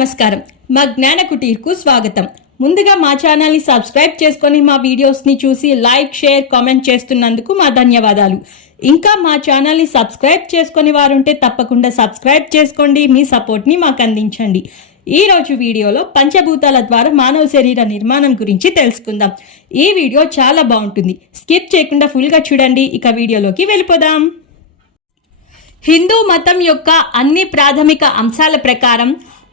నమస్కారం. మా జ్ఞాన కుటీర్కు స్వాగతం. ముందుగా మా ఛానల్ని సబ్స్క్రైబ్ చేసుకొని మా వీడియోస్ని చూసి లైక్ షేర్ కామెంట్ చేస్తున్నందుకు మా ధన్యవాదాలు. ఇంకా మా ఛానల్ని సబ్స్క్రైబ్ చేసుకొని వారుంటే తప్పకుండా సబ్స్క్రైబ్ చేసుకోండి మీ సపోర్ట్ని మాకు అందించండి. ఈ రోజు వీడియోలో పంచభూతాల ద్వారా మానవ శరీర నిర్మాణం గురించి తెలుసుకుందాం. ఈ వీడియో చాలా బాగుంటుంది. స్కిప్ చేయకుండా ఫుల్గా చూడండి. ఇక వీడియోలోకి వెళ్ళిపోదాం. హిందూ మతం యొక్క అన్ని ప్రాథమిక అంశాల ప్రకారం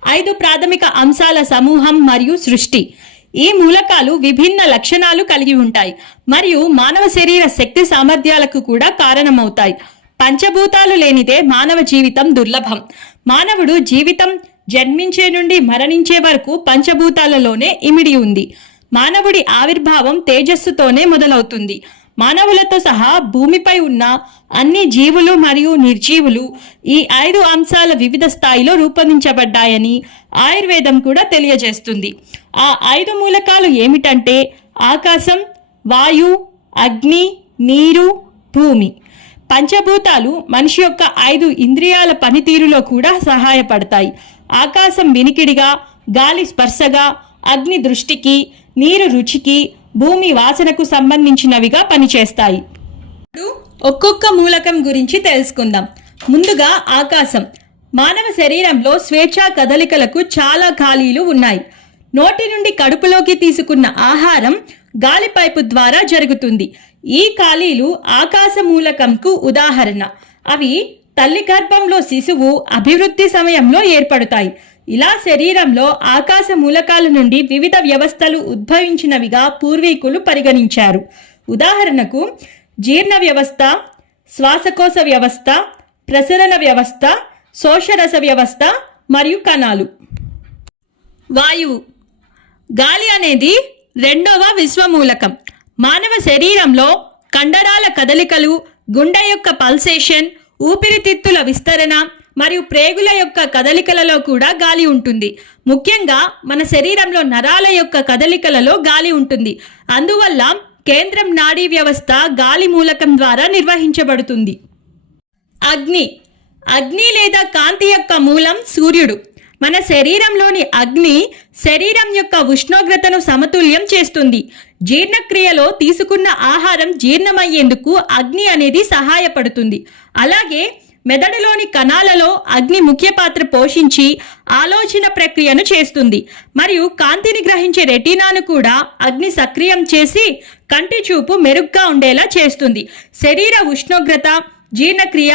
ఐదు ప్రాథమిక అంశాల సమూహం మరియు సృష్టి. ఈ మూలకాలు విభిన్న లక్షణాలు కలిగి ఉంటాయి మరియు మానవ శరీర శక్తి సామర్థ్యాలకు కూడా కారణమవుతాయి. పంచభూతాలు లేనిదే మానవ జీవితం దుర్లభం. మానవుడు జీవితం జన్మించే నుండి మరణించే వరకు పంచభూతాలలోనే ఇమిడి ఉంది. మానవుడి ఆవిర్భావం తేజస్సుతోనే మొదలవుతుంది. మానవులతో సహా భూమిపై ఉన్న అన్ని జీవులు మరియు నిర్జీవులు ఈ ఐదు అంశాల వివిధ స్థాయిలో రూపొందించబడ్డాయని ఆయుర్వేదం కూడా తెలియజేస్తుంది. ఆ ఐదు మూలకాలు ఏమిటంటే ఆకాశం వాయు అగ్ని నీరు భూమి. పంచభూతాలు మనిషి యొక్క ఐదు ఇంద్రియాల పనితీరులో కూడా సహాయపడతాయి. ఆకాశం వినికిడిగా గాలి స్పర్శగా అగ్ని దృష్టికి నీరు రుచికి భూమి వాసనకు సంబంధించినవిగా పనిచేస్తాయి. ఇప్పుడు ఒక్కొక్క మూలకం గురించి తెలుసుకుందాం. ముందుగా ఆకాశం. మానవ శరీరంలో స్వేచ్ఛా కదలికలకు చాలా ఖాళీలు ఉన్నాయి. నోటి నుండి కడుపులోకి తీసుకున్న ఆహారం గాలి పైపు ద్వారా జరుగుతుంది. ఈ ఖాళీలు ఆకాశ మూలకంకు ఉదాహరణ. అవి తల్లి గర్భంలో శిశువు అభివృద్ధి సమయంలో ఏర్పడతాయి. ఇలా శరీరంలో ఆకాశ మూలకాల నుండి వివిధ వ్యవస్థలు ఉద్భవించినవిగా పూర్వీకులు పరిగణించారు. ఉదాహరణకు జీర్ణ వ్యవస్థ శ్వాసకోశ వ్యవస్థ ప్రసరణ వ్యవస్థ శోషరస వ్యవస్థ మరియు కణాలు. వాయువు. గాలి అనేది రెండవ విశ్వమూలకం. మానవ శరీరంలో కండరాల కదలికలు గుండె యొక్క పల్సేషన్ ఊపిరితిత్తుల విస్తరణ మరియు ప్రేగుల యొక్క కదలికలలో కూడా గాలి ఉంటుంది. ముఖ్యంగా మన శరీరంలో నరాల యొక్క కదలికలలో గాలి ఉంటుంది. అందువల్ల కేంద్రం నాడీ వ్యవస్థ గాలి మూలకం ద్వారా నిర్వహించబడుతుంది. అగ్ని. అగ్ని లేదా కాంతి యొక్క మూలం సూర్యుడు. మన శరీరంలోని అగ్ని శరీరం యొక్క ఉష్ణోగ్రతను సమతుల్యం చేస్తుంది. జీర్ణక్రియలో తీసుకున్న ఆహారం జీర్ణమయ్యేందుకు అగ్ని అనేది సహాయపడుతుంది. అలాగే మెదడులోని కణాలలో అగ్ని ముఖ్య పాత్ర పోషించి ఆలోచన ప్రక్రియను చేస్తుంది. మరియు కాంతిని గ్రహించే రెటీనాను కూడా అగ్ని సక్రియం చేసి కంటి చూపు మెరుగ్గా ఉండేలా చేస్తుంది. శరీర ఉష్ణోగ్రత జీర్ణక్రియ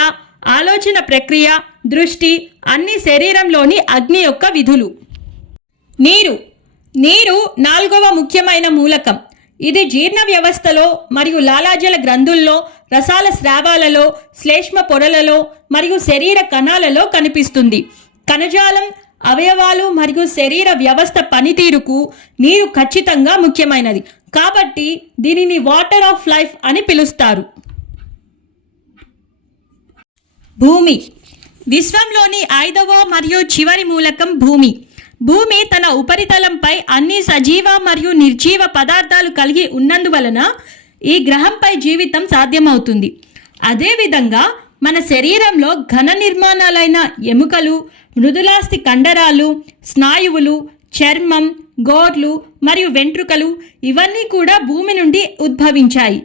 ఆలోచన ప్రక్రియ దృష్టి అన్ని శరీరంలోని అగ్ని యొక్క విధులు. నీరు. నీరు నాలుగవ ముఖ్యమైన మూలకం. ఇది జీర్ణ వ్యవస్థలో మరియు లాలాజల గ్రంథుల్లో రసాల స్రావాలలో శ్లేష్మ పొరలలో మరియు శరీర కణాలలో కనిపిస్తుంది. కణజాలం అవయవాలు మరియు శరీర వ్యవస్థ పనితీరుకు నీరు ఖచ్చితంగా ముఖ్యమైనది. కాబట్టి దీనిని వాటర్ ఆఫ్ లైఫ్ అని పిలుస్తారు. భూమి. విశ్వంలోని ఐదవ మరియు చివరి మూలకం భూమి. భూమి తన ఉపరితలంపై అన్ని సజీవ మరియు నిర్జీవ పదార్థాలు కలిగి ఉన్నందువలన ఈ గ్రహంపై జీవితం సాధ్యమవుతుంది. అదేవిధంగా మన శరీరంలో ఘన నిర్మాణాలైన ఎముకలు మృదులాస్థి కండరాలు స్నాయువులు చర్మం గోర్లు మరియు వెంట్రుకలు ఇవన్నీ కూడా భూమి నుండి ఉద్భవించాయి.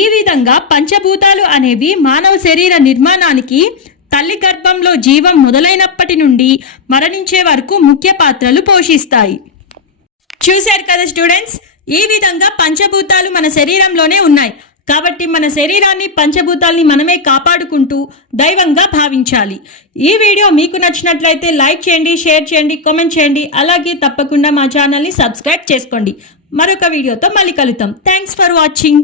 ఈ విధంగా పంచభూతాలు అనేవి మానవ శరీర నిర్మాణానికి తల్లి గర్భంలో జీవం మొదలైనప్పటి నుండి మరణించే వరకు ముఖ్య పాత్రలు పోషిస్తాయి. చూశారు కదా స్టూడెంట్స్? ఈ విధంగా పంచభూతాలు మన శరీరంలోనే ఉన్నాయి. కాబట్టి మన శరీరాన్ని పంచభూతాల్ని మనమే కాపాడుకుంటూ దైవంగా భావించాలి. ఈ వీడియో మీకు నచ్చినట్లయితే లైక్ చేయండి షేర్ చేయండి కామెంట్ చేయండి. అలాగే తప్పకుండా మా ఛానల్ని సబ్స్క్రైబ్ చేసుకోండి. మరొక వీడియోతో మళ్ళీ కలుద్దాం. Thanks for watching.